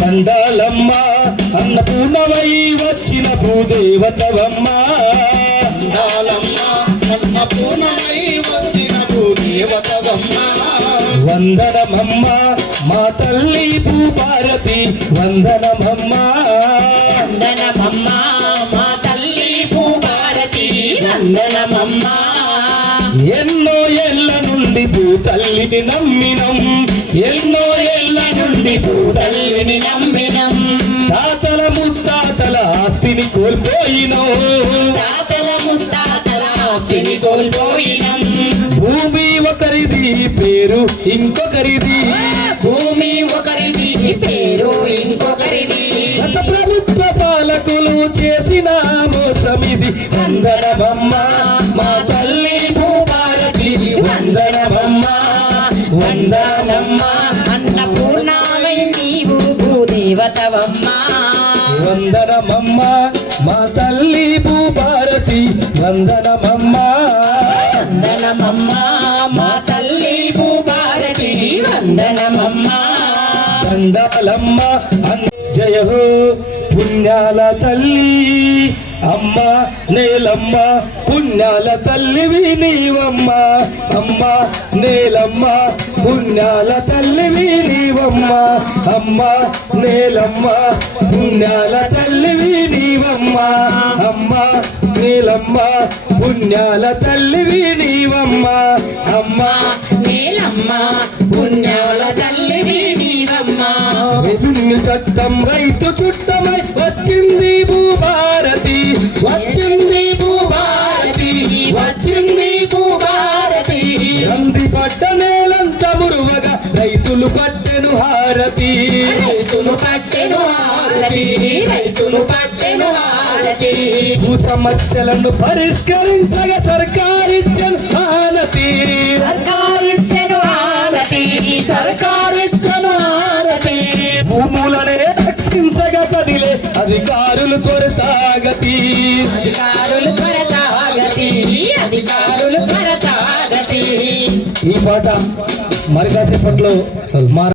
దండాలమ్మ అన్నపూర్ణమై వచ్చిన భూదేవతవమ్మ. వందనమమ్మ మా తల్లి భూభారతి వందనమమ్మ. వందనమమ్మ మా తల్లి భూభారతి వందనమమ్మ. ఎన్నో నుండి భూతల్లిని నమ్మినం. ఎన్నో ఏళ్ళ నుండి భూతల్లిని తల్లిని నమ్మినం. తాతల ముత్తాతల ఆస్తిని కోల్పోయినం తాతల ముత్తాతల ఆస్తిని కోల్పోయినం. భూమి ఒకరిది పేరు ఇంకొకరిది. భూమి ఒకరిది పేరు ఇంకొకరిది. గత ప్రభుత్వ పాలకులు చేసిన మోసమిది. వందనమమ్మ మా వందనమ్మ అన్నపూర్ణామై నీవు భూదేవతవమ్మ. వందనమమ్మ మా తల్లి భూభారతి వందనమమ్మ వందనమమ్మ మా తల్లి భూభారతి వందనమమ్మ దండాలమ్మ జయ పుణ్యాల తల్లి అమ్మ నేలమ్మ పుణ్యాల తల్లివి నీవమ్మ అమ్మ నేలమ్మ పుణ్యాల తల్లివి నీవమ్మ అమ్మ నేలమ్మ పుణ్యాల తల్లివి నీవమ్మ అమ్మ నేలమ్మ పుణ్యాల తల్లివి నీవమ్మ అమ్మ నేలమ్మ పుణ్యాల తల్లివి నీవమ్మ. చట్టం రైతు చుట్టమై వచ్చింది భూభారతి రంది పట్ట నేలంత మురువగా రైతులు పట్టెను హారతి. రైతులు పట్టెను హారతి రైతులు పట్టెను హారతి. భూ సమస్యలను పరిష్కరించగా సర్కారిచ్చను హారతి. సర్కారిచ్చను హారతి సర్కారిచ్చను హారతి. భూములనే రక్షించగా కదిలే అధికారులు త్వరతాగతి. అధికారులు అధికారులు ఈ పాట మరి కాసేపట్లో